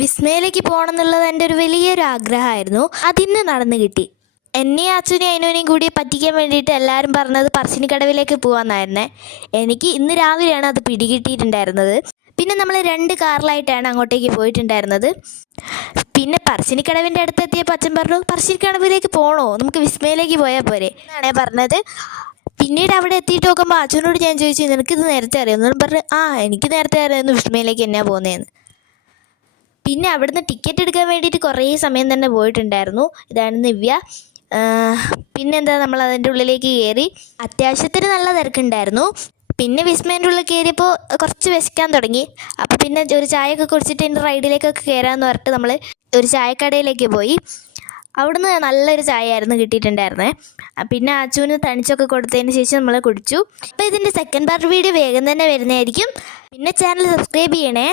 വിസ്മയിലേക്ക് പോകണം എന്നുള്ളത് എൻ്റെ ഒരു വലിയൊരു ആഗ്രഹമായിരുന്നു. അതിന്ന് നടന്നു കിട്ടി. എന്നെയും അച്ഛനെയും അതിനോനെയും കൂടി പറ്റിക്കാൻ വേണ്ടിയിട്ട് എല്ലാവരും പറഞ്ഞത് പറശ്ശിനിക്കടവിലേക്ക് പോകാമെന്നായിരുന്നേ. എനിക്ക് ഇന്ന് രാവിലെയാണ് അത് പിടികിട്ടിയിട്ടുണ്ടായിരുന്നത്. പിന്നെ നമ്മൾ 2 കാറിലായിട്ടാണ് അങ്ങോട്ടേക്ക് പോയിട്ടുണ്ടായിരുന്നത്. പിന്നെ പറശ്ശിനിക്കടവിൻ്റെ അടുത്തെത്തിയപ്പോൾ അച്ഛൻ പറഞ്ഞു, പറശ്ശിനിക്കടവിലേക്ക് പോകണോ, നമുക്ക് വിസ്മയിലേക്ക് പോയാൽ പോരെ എന്നാണ് പറഞ്ഞത്. പിന്നീട് അവിടെ എത്തിയിട്ട് നോക്കുമ്പോൾ അച്ഛനോട് ഞാൻ ചോദിച്ചു, നിനക്കിത് നേരത്തെ അറിയാമെന്ന് പറഞ്ഞു. എനിക്ക് നേരത്തെ അറിയാമെന്ന്, വിസ്മയിലേക്ക് എന്നാ പോകുന്നതെന്ന്. പിന്നെ അവിടുന്ന് ടിക്കറ്റ് എടുക്കാൻ വേണ്ടിയിട്ട് കുറേ സമയം തന്നെ പോയിട്ടുണ്ടായിരുന്നു. ഇതാണ് നിവ്യ. പിന്നെന്താ, നമ്മൾ അതിൻ്റെ ഉള്ളിലേക്ക് കയറി. അത്യാവശ്യത്തിന് നല്ല തിരക്കുണ്ടായിരുന്നു. പിന്നെ വിസ്മയൻ്റെ ഉള്ളിൽ കയറിയപ്പോൾ കുറച്ച് വിശക്കാൻ തുടങ്ങി. അപ്പോൾ പിന്നെ ഒരു ചായയൊക്കെ കുടിച്ചിട്ട് എൻ്റെ റൈഡിലേക്കൊക്കെ കയറാമെന്ന് പറഞ്ഞിട്ട് നമ്മൾ ഒരു ചായക്കടയിലേക്ക് പോയി. അവിടുന്ന് നല്ലൊരു ചായ ആയിരുന്നു കിട്ടിയിട്ടുണ്ടായിരുന്നേ. പിന്നെ അച്ചുവിന് തണിച്ചൊക്കെ കൊടുത്തതിന് ശേഷം നമ്മൾ കുടിച്ചു. അപ്പോൾ ഇതിൻ്റെ സെക്കൻഡ് പാർട്ട് വീഡിയോ വേഗം തന്നെ വരുന്നതായിരിക്കും. പിന്നെ ചാനൽ സബ്സ്ക്രൈബ് ചെയ്യണേ.